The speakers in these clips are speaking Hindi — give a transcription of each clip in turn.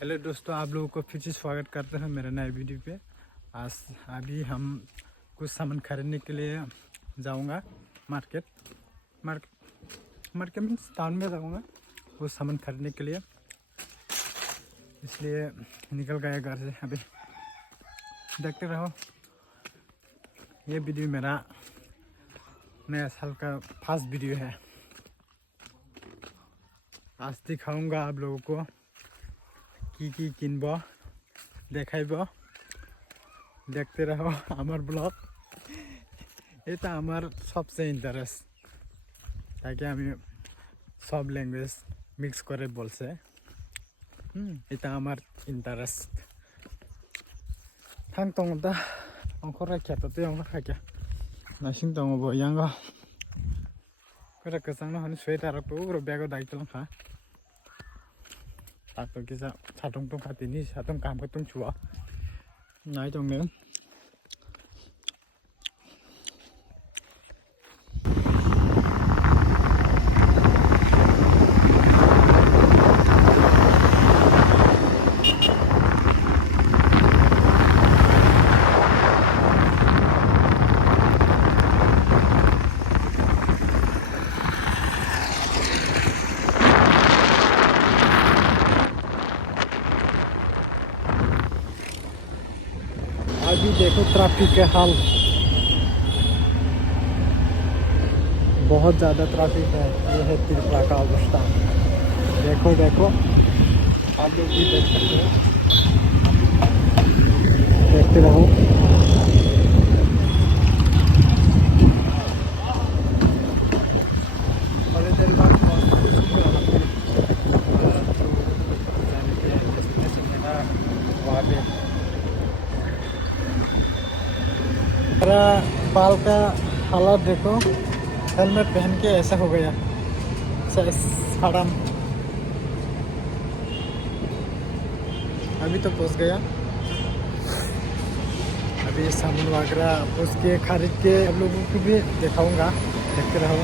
हेलो दोस्तों, आप लोगों को फिर से स्वागत करते हैं मेरे नए वीडियो पे। आज अभी हम कुछ सामान खरीदने के लिए जाऊंगा मार्केट मार्केट मीन्स टाउन में जाऊंगा कुछ सामान खरीदने के लिए, इसलिए निकल गया घर से। अभी देखते रहो, ये वीडियो मेरा नया साल का फर्स्ट वीडियो है। आज दिखाऊंगा आप लोगों को की किनब देखाइब, देखते रहो आमार ब्लग। এটা আমার সবচেয়ে ইন্টারেস্ট, তাকে আমি সব ল্যাঙ্গুয়েজ মিক্স করে বলছে। এটা আমার ইন্টারেস্ট। থাং দङ दा अंखर राखियाथ' दै अंखर खाखिया नासिं दङ बयांगा करा गोजांनो हानि स्वेटारखौ उग्र बेगाव दाइतलंखा तातो किजा साथं दं खातिनि साथं कामखौ दं छुआ नाय दंनो। अभी देखो ट्रैफिक के हाल, बहुत ज़्यादा ट्रैफिक है। ये है त्रिपुरा का अवस्था। देखो देखो, आप लोग भी देख सकते हो, देखते रहो। थोड़ी देर बाद वहाँ पे मेरा बाल का हालत देखो, हेलमेट पहन के ऐसा हो गया हराम। अभी तो पहुंच गया। अभी सामान वगैरह पहुंच के खरीद के आप लोगों को भी दिखाऊंगा, देखते रहो।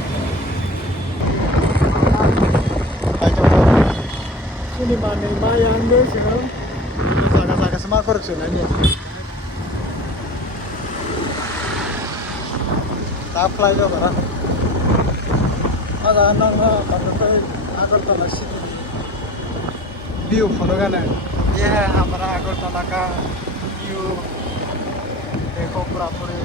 ini mana yang deh sih kalau jaga-jaga semakor sunanya. Tak fly ke mana? Ada anak apa Agartala city view photo का ना, ये है हमारा अगरतला का व्यू। देखो पूरा पूरे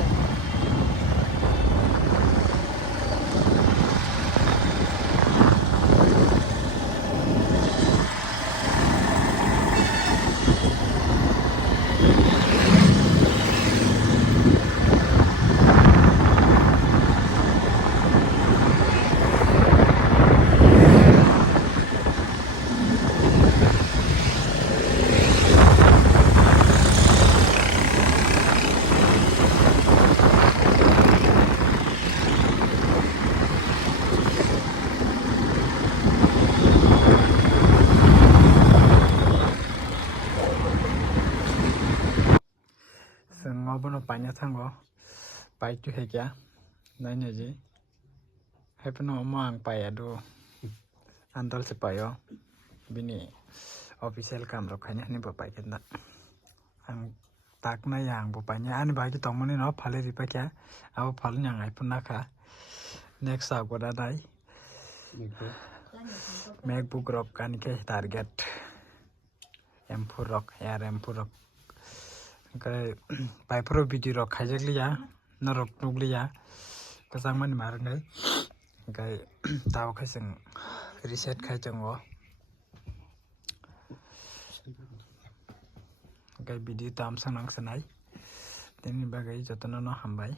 बनो पाइना थांगो बाइक तो है क्या नहीं जी है पनो मांग पाया दो अंदर से पायो बिनी ऑफिशियल काम रखाने हने बाइक ना आं ताक ना yang बाइने आने बाइक तो मने ना फाले रिपा क्या अब फाले yang आई पुना का नेक्स्ट आगो दा दाई मैकबुक रॉक का निके टारगेट M4 रॉक यार M4 रॉक पाइपर भिडियो रख खाइजक लिया न रख नुक लिया कसां मानि मारंगाय गाय दाव खाइजों रिसेट खाइजों वो गाय भिडियो ताम संग सनाय तेनि बागै जतन न हामबाय।